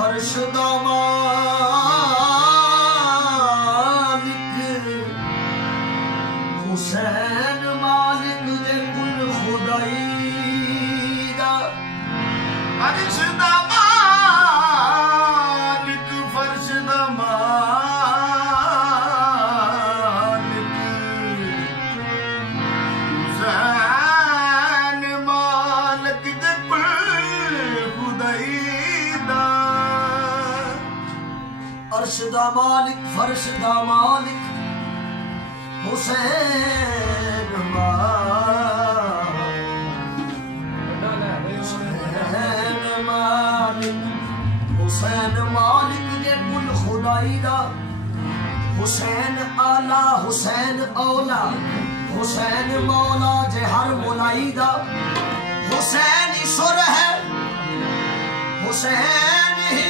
फर्श दा मालिक हुसैन मालिक जे कुल खुदाई दा फर्श दा मालिक फर्श दा मालिक हुसैन मालिक जे कुल खुदाई दा अर्श दा मालिक फर्श दा मालिक हुसैन मालिक हुसैन मालिक जे कुल खुदाई दा हुसैन आला हुसैन औला हुसैन मौला जे हर मुलाई दा हुसैन ही सुर है हुसैन ही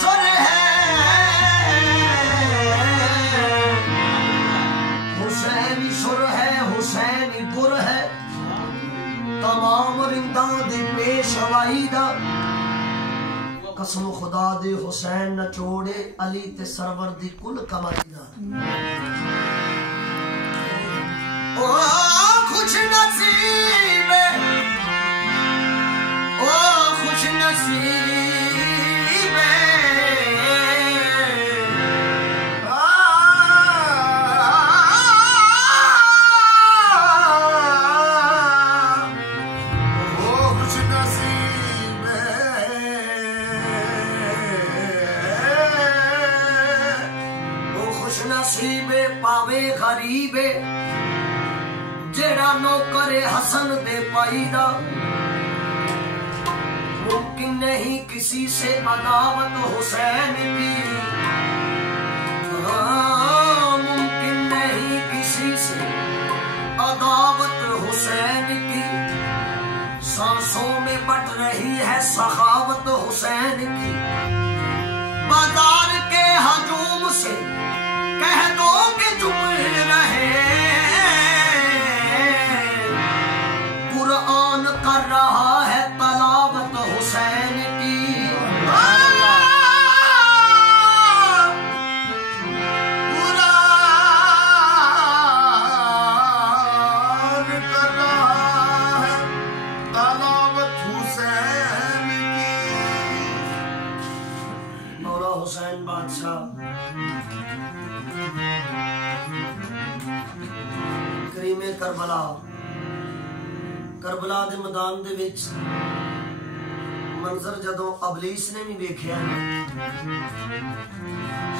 सुर है हुसैन ही सुर है हुसैन ही गुर है तमाम रिंदा दी पेशवाई दा कसम खुदा दे हुसैन न चोड़े अली ते सरवर दी कुल कमाई दा ओ खुश नसीब ओ खुश नसीब नसीबे पावे गरीबे जेड़ा नौकरे हसन दे पाईदा मुमकिन नहीं किसी से अदावत हुसैन की मुमकिन नहीं किसी से अदावत हुसैन की सांसों में बट रही है सखावत हुसैन की बाजार के हजूम से कह दो कि चुप रहे कुरान कर रहा है तलावत हुसैन की कुरान कर रहा है तलावत हुसैन की मौला हुसैन बादशाह करीमे करबला करबला दे मैदान दे विच मंजर जदों अबलीस ने भी वेखिया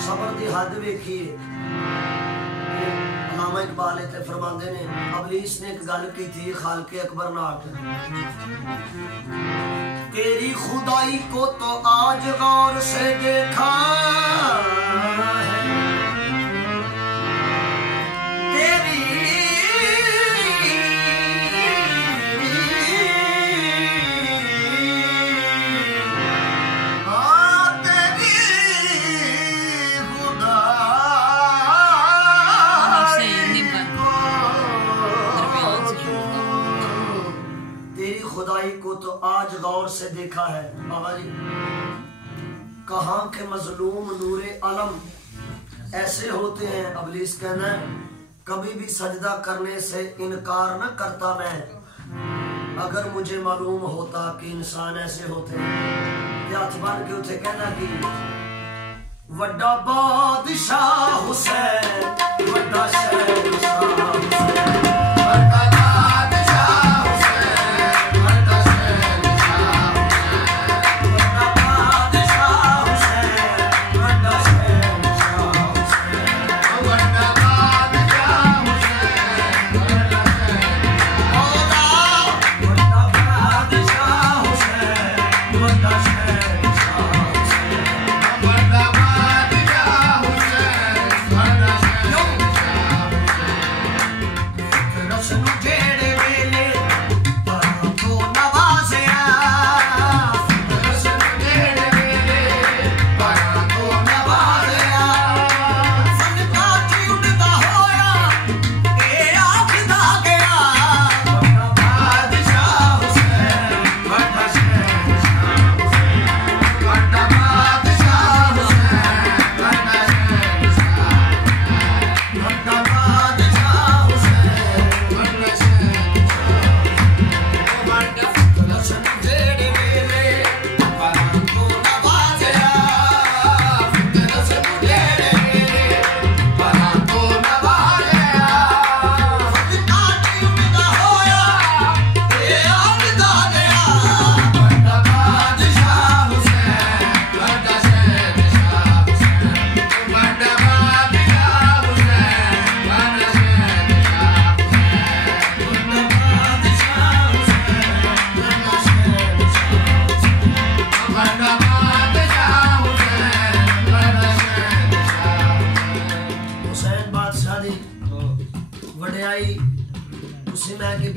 सबर दी हद वेखी अल्लामा इकबाल इत्थे फरमांदे ने अबलीस ने एक गल की थी खालके अकबर नाल तेरी खुदाई को तो आज गौर से देखा को तो आज गौर से देखा है बाबा जी कहाँ के मजलूम नूरे अलम ऐसे होते हैं अबलीस कहना है कभी भी सजदा करने से इनकार न करता मैं अगर मुझे मालूम होता कि इंसान ऐसे होते हैं हाथ बन के उठे कहना कि वड्डा बादशाह हुसैन वड्डा शहंशाह हुसैन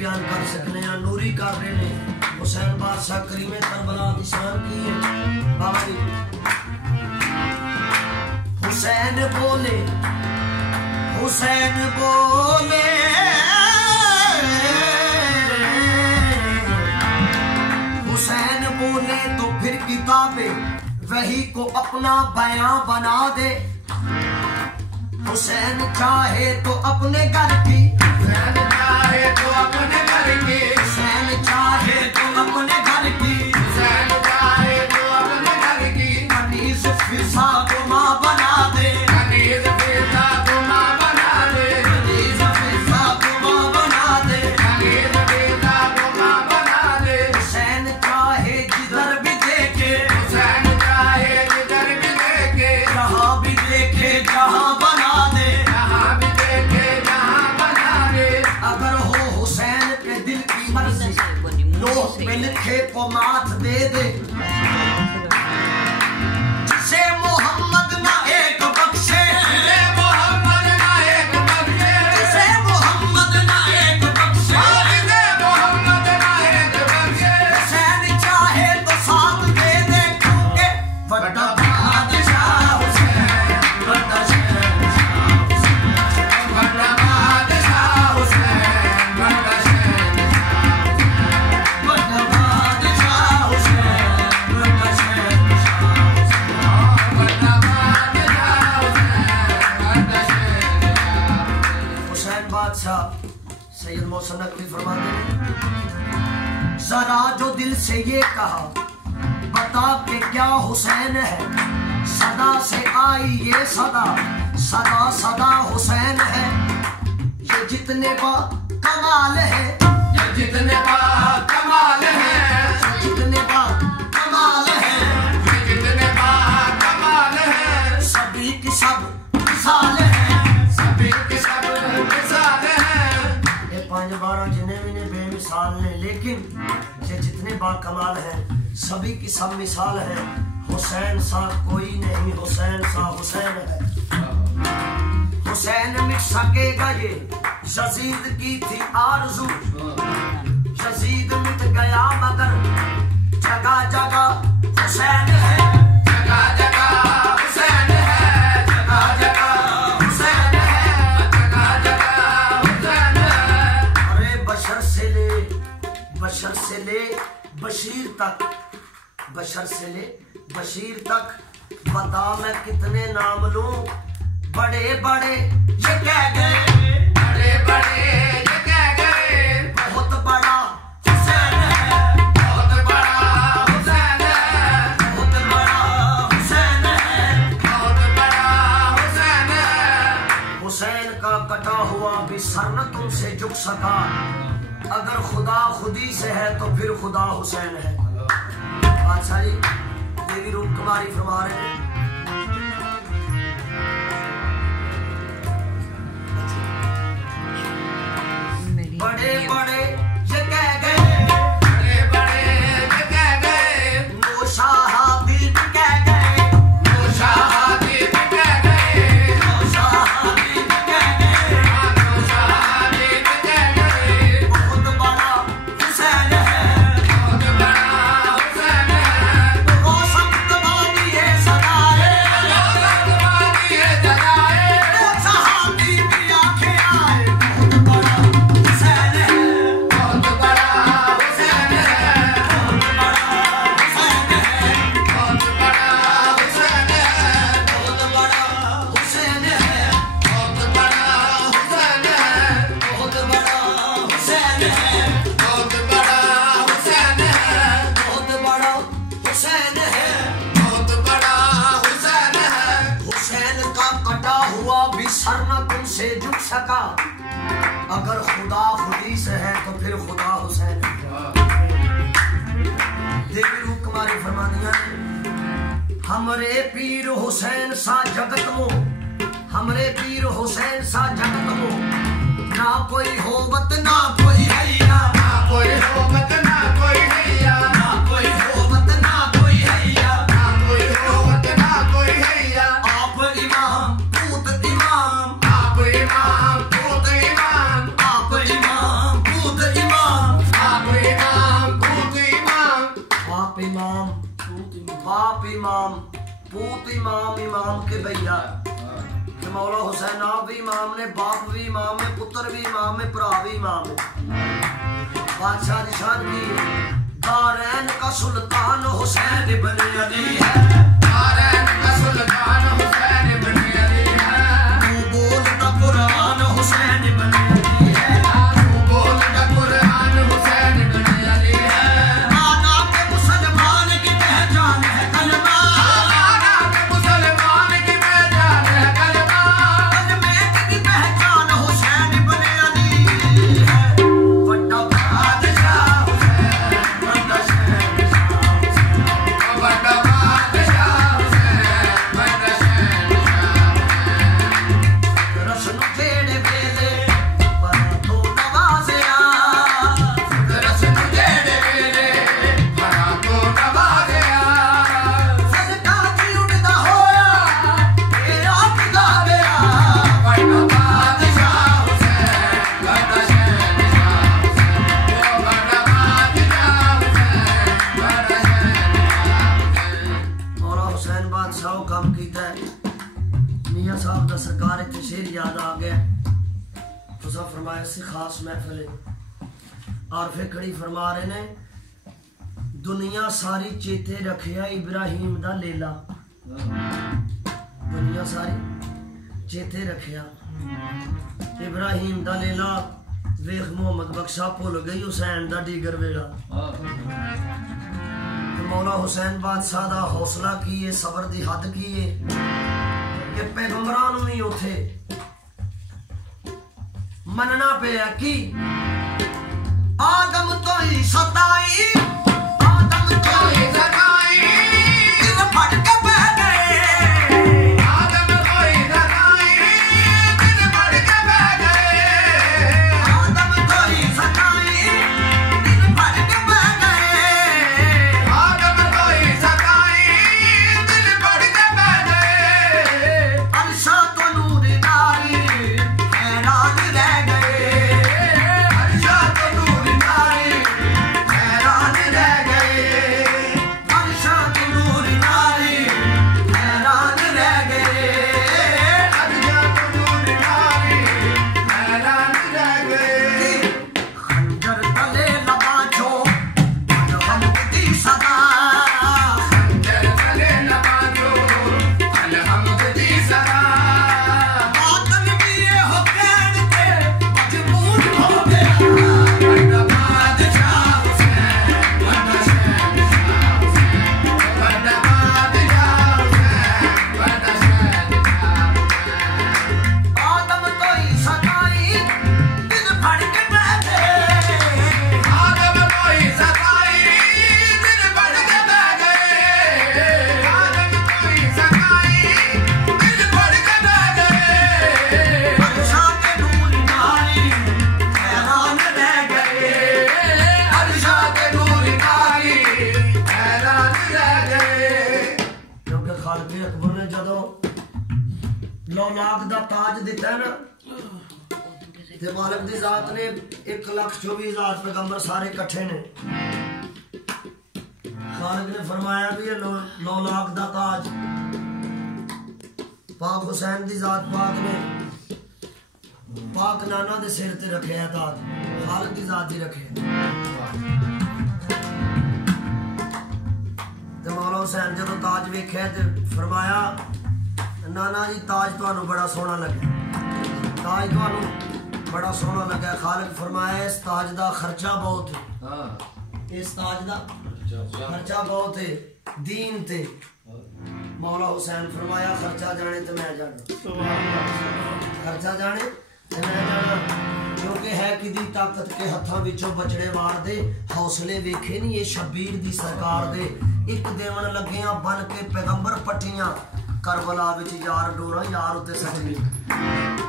बयान कर सकने हैं नूरी कर रहे हैं हुसैन बादशाह करीमे करबला की शान की है बाबा जी। हुसैन बोले हुसैन बोले तो फिर किताबे वही को अपना बयां बना दे। हुसैन चाहे तो अपने घर की, हुसैन चाहे तो अपने घर की, हुसैन चाहे तो अपने घर की, हुसैन चाहे तो अपने घर की कनीज फिजा को मां बना दे, कनीज फिजा को मां बना दे, कनीज फिजा को मां बना दे, कनीज फिजा को मां बना दे। हुसैन चाहे जिधर भी देखे, हुसैन चाहे जिधर भी देखे, जहां भी देखे जहां बना दे, जहां भी देखे जहां बना दे। अगर हो हुसैन के दिल की मर्जी लोह पे लिखे को माथ दे दे। जिसे मोहम्मद ना एक बख्शे, जिसे मोहम्मद ना एक बख्शे, जिसे मोहम्मद ना एक बख्शे, जिसे मोहम्मद ना एक बख्शे। हुसैन चाहे तो साथ दे दे क्योंकि बड़ा बादशाह हुसैन, बड़ा शहंशाह हुसैन, बड़ा बादशाह हुसैन, बड़ा शहंशाह, बड़ा बादशाह हुसैन, बड़ा शहंशाह, बड़ा बादशाह हुसैन, बड़ा शहंशाह। हुसैन बादशाह सैयद मोहसिन नकवी फरमाते हैं जरा जो दिल से ये कहा बता के क्या हुसैन है, सदा से आई ये सदा, सदा सदा हुसैन है। ये जितने बा कमाल है, ये जितने बा कमाल है, ये जितने बा कमाल है, ये जितने बा कमाल है। सभी की सब मिसाल है, सभी की सब मिसाल है। ये 5-12 जिन्हें भी ने बेमिसाल ने, लेकिन ये जितने बा कमाल हैं सभी की सब मिसाल है। हुसैन सा कोई नहीं, हुसैन सा हुसैन है। हुसैन मिट सकेगा ये यजीद की थी आरज़ू, यजीद मिट गया मगर जगह जगह हुसैन है, जगह जगह हुसैन है, जगह जगह हुसैन है, जगह जगह हुसैन है। अरे बशर से ले बशीर तक, बशर से ले बशीर तक बता मैं कितने नाम लूं। बड़े बड़े ये कह गए, बड़े बड़े ये कह गए बहुत बड़ा हुसैन है, बहुत बड़ा हुसैन है, बहुत बड़ा हुसैन है, बहुत बड़ा हुसैन है। हुसैन का कटा हुआ भी सर न तुमसे झुक सका, अगर खुदा खुदी से है तो फिर खुदा हुसैन है। बादशाह जी देवी रूप कुमारी फरमा रहे हैं बड़े बड़े ये कह गए, बड़े बड़े ये कह गए नौशाहादीद कह गए, नौशाहादीद कह गए, नौशाहादीद कह गए, नौशाहादीद कह गए। बहुत बड़ा हुसैन है, बहुत बड़ा हुसैन है। वो सख्तवादी है सदाए, वो सख्तवादी है सदाए, वो सहाबी की आंखें आए। बहुत बड़ा हुसैन है, बहुत बड़ा हुसैन है, बहुत बड़ा हुसैन है, बहुत बड़ा हुसैन है, बहुत बड़ा हुसैन है, बहुत बड़ा हुसैन है, बहुत बड़ा हुसैन है, बहुत बड़ा हुसैन है, बहुत बड़ा हुसैन है, बहुत बड़ा हुसैन है। हुसैन का कटा हुआ भी सर न तुमसे झुक सका, अगर खुदा खुदी से है तो फिर खुदा हुसैन है। देवी रूप कुमारी फरमानिया हमरे पीर हुसैन सा जगत मो, हमरे पीर हुसैन सा जगत मो, ना कोई होवत ना कोई हैया, ना कोई होवत ना कोई हैया, ना कोई होवत ना कोई हैया, ना कोई होवत ना कोई हैया। आप इमाम पूत इमाम, आप इमाम पूत इमाम, आप इमाम पूत इमाम। बाप इमाम, पूत इमाम, इमाम के भैया कि मौला हुसैन आप भी इमाम ने, बाप भी इमाम है, पुत्र भी इमाम है, भरा भी इमाम है। बादशाह निशान की दारैन का सुल्तान हुसैन इब्न अली है, दारैन का सुल्तान हुसैन इब्न अली है। तू बोलता कुरान हुसैन इब्न अली है, तू बोलता कुरान हुसैन इब्न अली है। आना के मुसलमान की पहचान है कलमा, आना के मुसलमान की पहचान है कलमा। कलमे की पहचान हुसैन इब्न अली है। बड़ा बादशाह हुसैन, बड़ा शहंशाह हुसैन, बड़ा बादशाह हुसैन, बड़ा शहंशाह हुसैन। रस्म जेड़े वेले पर तो नवाज़िया, रस्म जेड़े वेले पर तो नवाज़िया। सदका जी उड़दा होया तेरा पिता मेरा, बड़ा बादशाह हुसैन, बड़ा शहंशाह हुसैन, बड़ा बादशाह हुसैन, बड़ा शहंशाह हुसैन। मौला हुसैन बादशाह काम कीता है। मियां साहब का सरकार इत्थे शेर याद आ गया। तुसा फरमाया सी खास महफिल आरफे खड़ी फरमा रहे ने, दुनिया सारी चेते रखिया इब्राहिम दा लेला, दुनिया सारी चेते रखिया इब्राहिम दा लेला। वेख मोहम्मद बख्शा भुल गई हुसैन दा डीगर वेला। ते मौला हुसैन बादशाह दा हौसला की है, सबर दी हद की है कि पैगंबरां नूं भी उथे मनना पिया कि आदम तो ही सताई, आदम तो ही सताई, दिल फट के बह गए, आदम तो ही सताई, दिल फट के बह गए, आदम तो ही सताई, दिल फट के बह गए, आदम तो ही सताई, दिल फट के बह गए। अर्शा तो नूर नारी हैरान रह गए, अर्शा तो नूर नारी हैरान रह गए, अर्शा तो नूर नारी हैरान रह गए, अर्शा तो नूर नारी हैरान रह गए। खंजर तले लगा जो अलहम्द दी सदा, खंजर तले लगा जो अलहम्द दी सदा। आतन भी ये हो कहन के मजबूर हो गया, बड़ा बादशाह हुसैन, बड़ा शहंशाह हुसैन, बड़ा बादशाह हुसैन, बड़ा शहंशाह हुसैन। आदम तो ही सताई, दिल फट के बह गए, आदम तो ही सताई, दिल फट के बह गए, आदम तो ही सताई, दिल फट के बह गए। अर्शा के नूर नारी हैरान रह गए, अर्शा के नूर नारी हैरान रह गए। क्योंकि खालिक अकबर ने जदों लौलाक दा ताज दिता है ना, ते मालिक दी जात ने 1,24,000 पैगंबर सारे इकट्ठे ने। खालिक ने फरमाया भी ये लौलाक दा ताज पाक हुसैन दी जात पाक ने पाक नाना दे सिर ते रखे है ताज, खालिक दी जात दी रखे। ते मौला हुसैन जदों ताज वेख्या ते फरमाया नाना जी ताज तुहानू बड़ा सोहना लगे, ताज तुहानू बड़ा सोहना लगा। खालिक फरमाया इस ताज दा खर्चा बहुत है, इस ताज दा खर्चा बहुत है दीन ते। मौला हुसैन फरमाया खर्चा जाने तो मैं जाना, खर्चा जाने तो मैं जाना, क्योंकि है किदी ताकत के हत्थां विचों बचड़े वार दे हौसले वेखे नहीं ये शबीर दी सरकार दे। एक देवन लगियां बन के पैगंबर पट्टियां करबला विच यार डोरा यार उत्ते सजनी।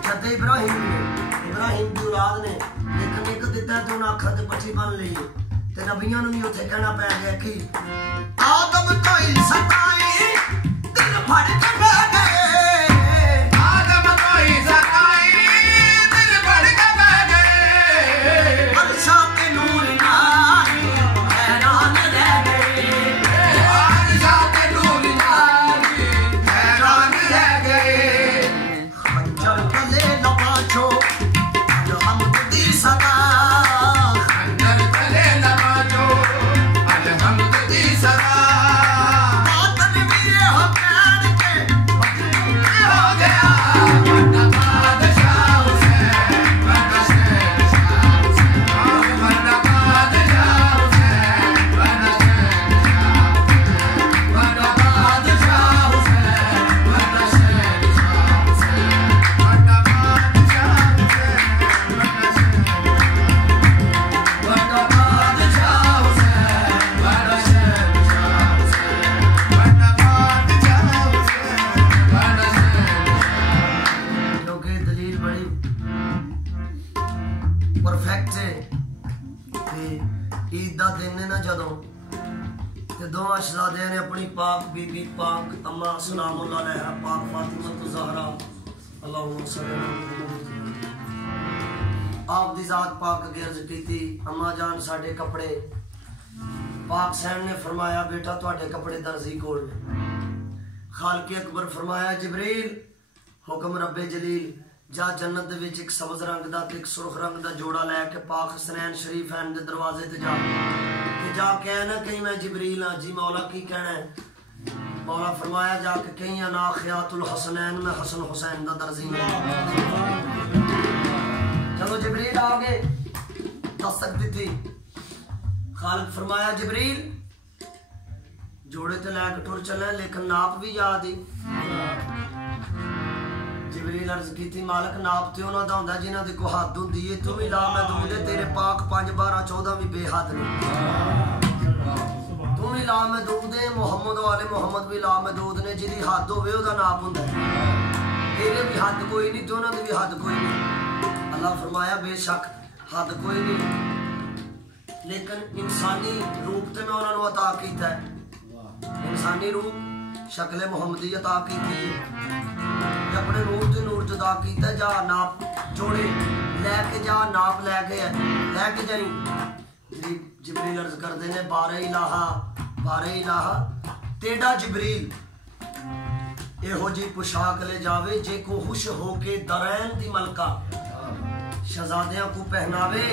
जद इब्राहिम दी औलाद ने निक दिता ते उन्हां अखां ते पट्टी बन लई ते नबियां नूं भी उत्थे कहना पै गया कि आदम तो ही सताई, दिल फट के बह गए, आदम तो ही सताई, दिल फट के बह गए, अर्शा के नूर नारी हैरान रह गए, अर्शा के नूर शहजादिया ने अपनी पाक बीबी पाक अम्मा सलामुल्लाह अलैहा पाक फातिमा ज़हरा अल्लाहुम्मा सल्ली अला मुहम्मद आप दी जात पाक अगे अर्ज कीती अम्मा जान साडे कपड़े पाक सैन ने फरमाया बेटा तुहाडे कपड़े दर्जी कोल ने। खालिक अकबर फरमाया जिब्रील हुक्म रब्बे जलील जा जन्नत दे विच एक सबज रंग दा ते एक सुरख रंग दा जोड़ा लैके पाक हसनैन शरीफैन दे दरवाजे ते जा कहना कहीं मैं जिब्रील हाँ जी मौला की कहना है। मौला फरमाया जाके कहीं ना खियातुल हसनैन में हसन हुसैन दा दर्जी है। चलो जिब्रील आ गए दस्तक दी थी। खालिक फरमाया जिब्रील जोड़े तो लैके टुर चले लेकिन नाप भी याद ही। जिब्रील अर्ज की मालक नाप तो उन्होंने होंदा जिन्हां दी कोई हद हुंदी है। तू भी ला महदूद है तेरे पाक 5 12 14 भी बेहद ने। तू भी ला महदूद है मुहम्मद वाले मुहम्मद भी ला महदूद ने जिहदी हद होवे ओहदा नाप हुंदा है। तेरे भी हद कोई नहीं ते उन्हां दी भी हद कोई नहीं। अल्लाह फरमाया बेशक हद कोई नहीं लेकिन इंसानी रूप ते मैं उन्होंने अता कीता है। इंसानी रूप शक्ल मुहम्मदी अता की अपने नूर ते नूर जुदा कीता। जा नाप जोड़े लैके जा नाप लैके जाई। जिब्रील अर्ज करते ने 12 इलाहा तेरा जिब्रील एहो जी पोशाक ले जावे जे को खुश होके दरैन दी मलका शहजादियां को पहनावे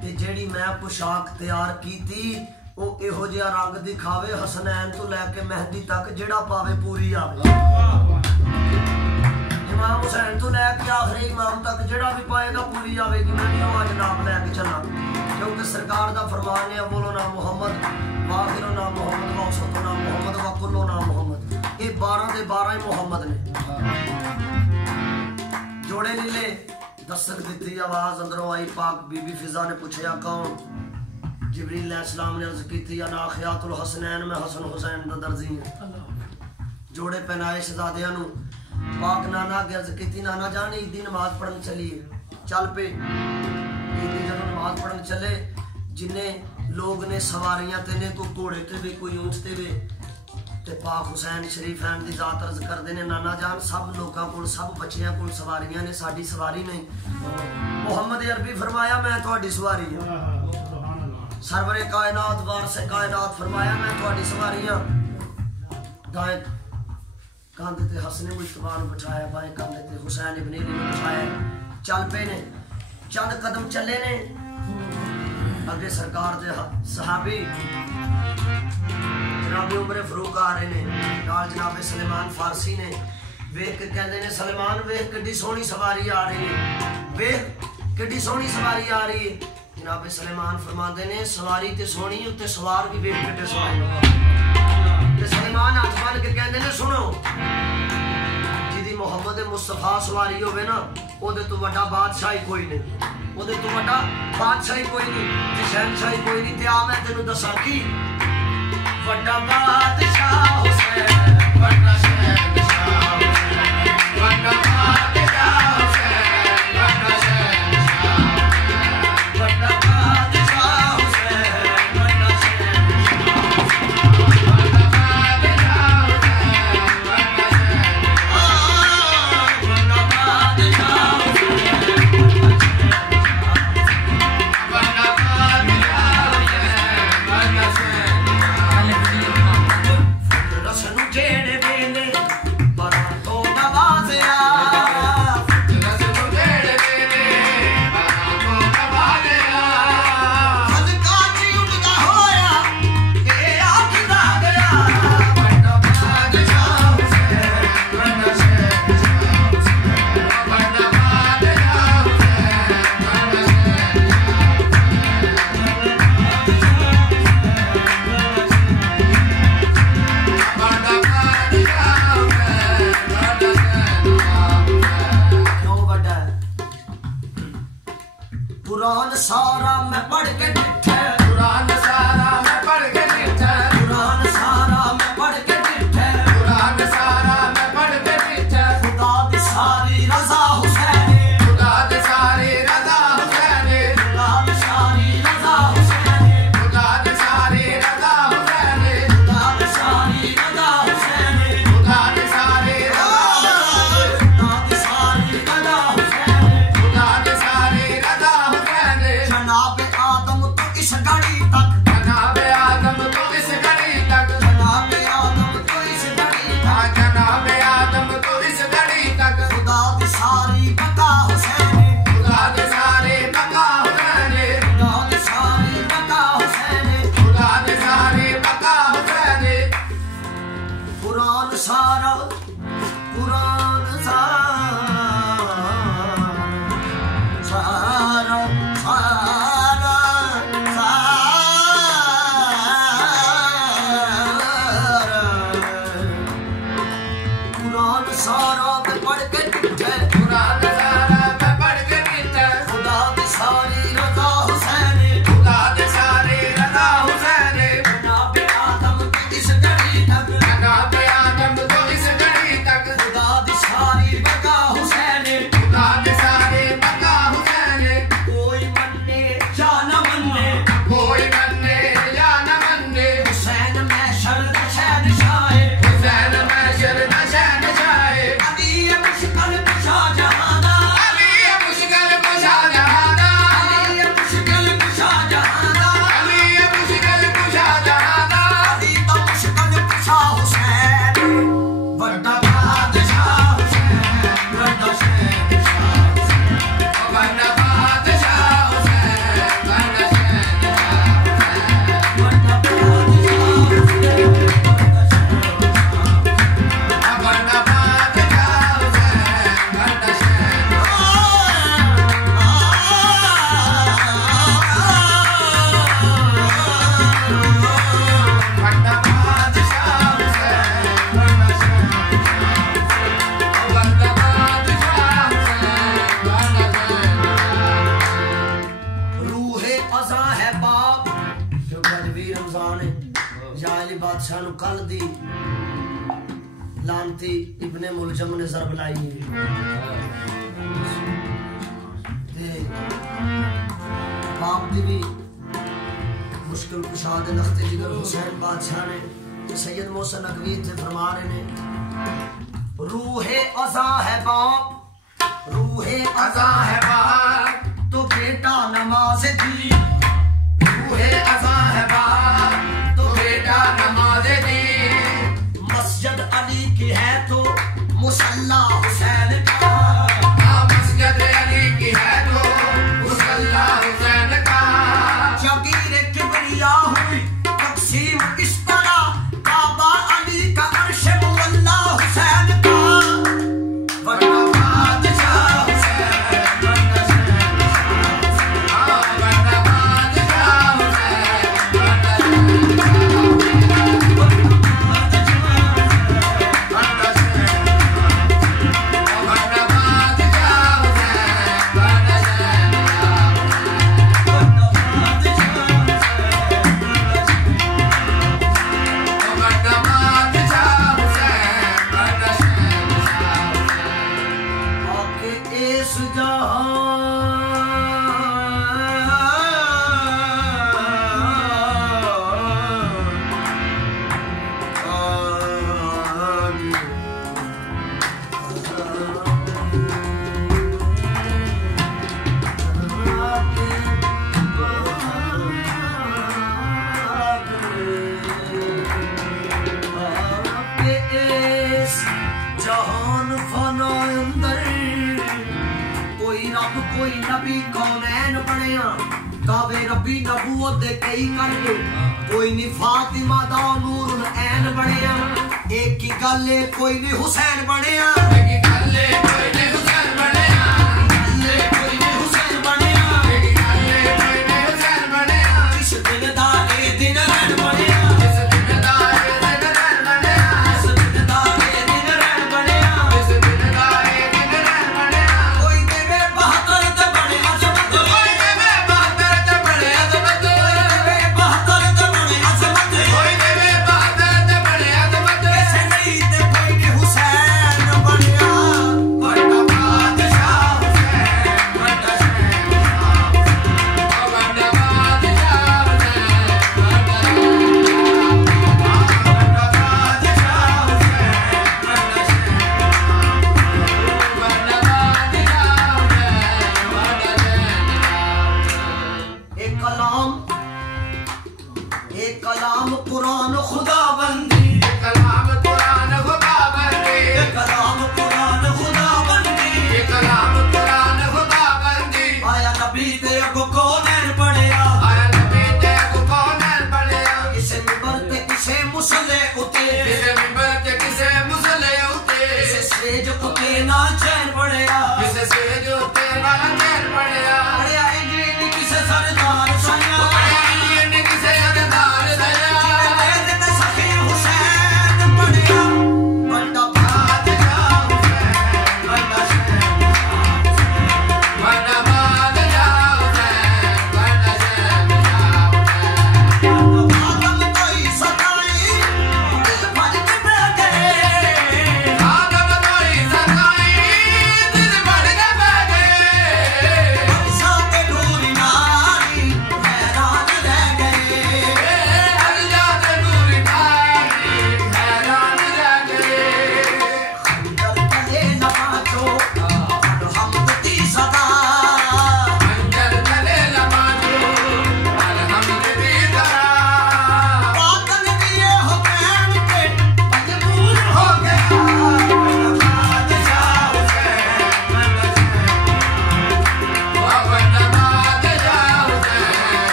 ते जेड़ी मैं पोशाक तैयार कीती ओ एहो जिहा रंग दिखावे हसनैन तो लैके मेहंदी तक जेड़ा पावे पूरी आवे। इमाम हुसैन तो लैके आखिरी इमाम तक जेड़ा भी पाएगा पूरी आवेगी। मैं भी आज नाम लैके चला क्योंकि सरकार दा फरमान है बोलो ना मोहम्मद वाखिरो ना मोहम्मद वौसतो ना मोहम्मद वकुल्लो ना मोहम्मद। ये 12 दे 12 ही मोहम्मद ने। जोड़े नीले दस्तक दी आवाज अंदरों आई। पाक बीबी फिजा ने पूछा कौन? जिब्रील अलैहिस्सलाम ने अर्ज की अना खियातुल हसनैन में हसन हुसैन दा दर्जी है। जोड़े पहनाए शहजादियां नू पाक नाना के अर्ज की नाना जान ईद दी नमाज पढ़न चलिए चल पे। ईद दी जदों नमाज पढ़न चले जिन्हें लोग ने सवारियां ते ने कोई घोड़े ते भी कोई ऊंट ते भी ते पाक हुसैन शरीफैन दी जात अर्ज करदे ने नाना जान सब लोगों को सब बच्चियां को सवारियां ने साडी सवारी नहीं। मुहम्मद अरबी फरमाया मैं तुहाडी सवारी हां। सरवरे कायनात वारसे कायनात फरमाया मैं तुहाडी सवारी हां। दाएं कंधे ते हसने मुश्तबान बिठाया बाएं कंधे ते हुसैन इब्न अली ने बिठाया। चल पे ने चंद कदम चले ने अगे सरकार दे सहाबी जनाब उमर फरूक आ रहे ने नाल जनाब सलेमान फारसी ने वेख के कहंदे ने सलेमान वेख किड्डी सोहनी सवारी आ रही है। वेख किड्डी सोहनी सवारी आ रही है। जनाब सलेमान फरमाते ने सवारी ते सोहनी उत्ते सवार भी वेख किड्डे सोहने। ते सलेमान हाथ बन के कहंदे ने सुनो जिदी मुहम्मद मुस्तफा सवारी होवे ना ओदे तो वड्डा बादशाही कोई नहीं। ओदे तो वड्डा बादशाही कोई नहीं ते शहनशाही कोई नहीं। ते आ मैं तेनू दसां की वड्डा बादशाह हुसैन वड्डा शहनशाह हुसैन वड्डा बादशाह हुसैन वड्डा शहनशाह वड्डा बादशाह हुसैन वड्डा शहनशाह वड्डा बादशाह हुसैन वड्डा शहनशाह वड्डा बादशाह कुरान सारा मैं पढ़ के डिठे कुरान सारा मैं पढ़ के डिठे कुरान सारा मैं पढ़ के डिठे कुरान सारा मैं पढ़ के डिठे खुदा दी सारी रज़ा हुसैन खुदा दी सारी रज़ा हुसैन खुदा दी सारी रज़ा हुसैन खुदा दी सारी रज़ा हुसैन खुदा दी सारी जनाब आदम तो इस घड़ी तक खुदा दी सारी बका हुसैन, खुदा दे सारे बका हुसैन, खुदा दी सारी बका हुसैन, खुदा दे सारे बका हुसैन। कुरान सारा, कुरान सारा, सारा सारा कुरान सारा पे पढ़ के डिठे, कुरान सारा मैं पढ़ के पीता, खुदा दी सारी रज़ा हुसैन, खुदा दे सारे रज़ा हुसैन, जनाब आदम की इस घड़ी तक, जनाब आदम तो इस घड़ी तक खुदा दी सारी बका हुसैन, खुदा दे सारे बका हुसैन। कोई मन्ने या न मन्ने, कोई मन्ने या न मन्ने, हुसैन महशर दा शहंशाह, हुसैन महशर दा शहंशाह, अली मुश्किल कुशा जहां दा, अली मुश्किल कुशा जहां दा, अली मुश्किल कुशा जहां दा, अली मुश्किल कुशा जहां दा, अली दा मुश्किल कुशा हुसैन, वड्डा बादशाह हुसैन, वड्डा शहंशाह हुसैन, वड्डा बादशाह हुसैन, वड्डा शहंशाह हुसैन, वड्डा बादशाह हुसैन, वड्डा बादशाह हुसैन, वड्डा शहंशाह। वड्डा बादशाह हुसैन, वड्डा शहंशाह, वड्डा बादशाह हुसैन, वड्डा शहंशाह। रूहे अज़ा है बाप जो गजबी रमजान है जाली बादशाह नु कल दी लानती इब्ने मुलजम ने ज़रब लाई ते बाप दी भी मुश्किल कुशा दे लखते जिगर हुसैन बादशाह ने सैयद मोहसिन नकवी थे फरमा रहे ने रूहे अज़ा है बाप, रूहे अज़ा है बाप तो बेटा नमाज दी, रूहे अज़ा है बाप तो बेटा नमाज दी, मस्जिद अली की है तो मुसल्ला हुसैन का, मस्जिद अली की है तो मुसल्ला हुसैन का, जागीर किबरिया हुई तक़सीम इस तरह, काबा अली का अर्श मुअल्ला हुसैन का, वड्डा बादशाह हुसैन, वड्डा शहंशाह, वड्डा बादशाह हुसैन, वड्डा शहंशाह, वड्डा शहंशाह, वड्डा बादशाह हुसैन, वड्डा वड्डा बादशाह हुसैन, वड्डा शहंशाह। आके इस जहान फना अंदर कोई रब कोई नबी कौनैन बनया, कावे रबी नबूवत दे कई कर गए, कोई नहीं फातिमा दा नूरुल ऐन बनया, एक ही गल है कोई नहीं हुसैन बनया, एक गल कोई नहीं हुसैन बनया, कोई नहीं हुसैन बनया, एक गल कोई नहीं हुसैन बनया, जिस दिन दा ए दिन रैन बनया, जिस दिन दा ए दिन रैन बनया, जिस दिन दा ए दिन रैन बनया, जिस दिन दा ए दिन रैन बनया, कोई देवे बहादुर ते बड़े अजमत, कोई देवे बहादुर ते बड़े अजमत, कोई देवे बहादुर ते बड़े अजमत, कोई देवे बहादुर ते बड़े अजमत, ऐसे नहीं ते कोई नहीं हुसैन बनया, सेज उत्ते ना चैन पड़िया किसे सेज उत्ते ना चैन पड़िया अड़िया इंजली किसे सरदार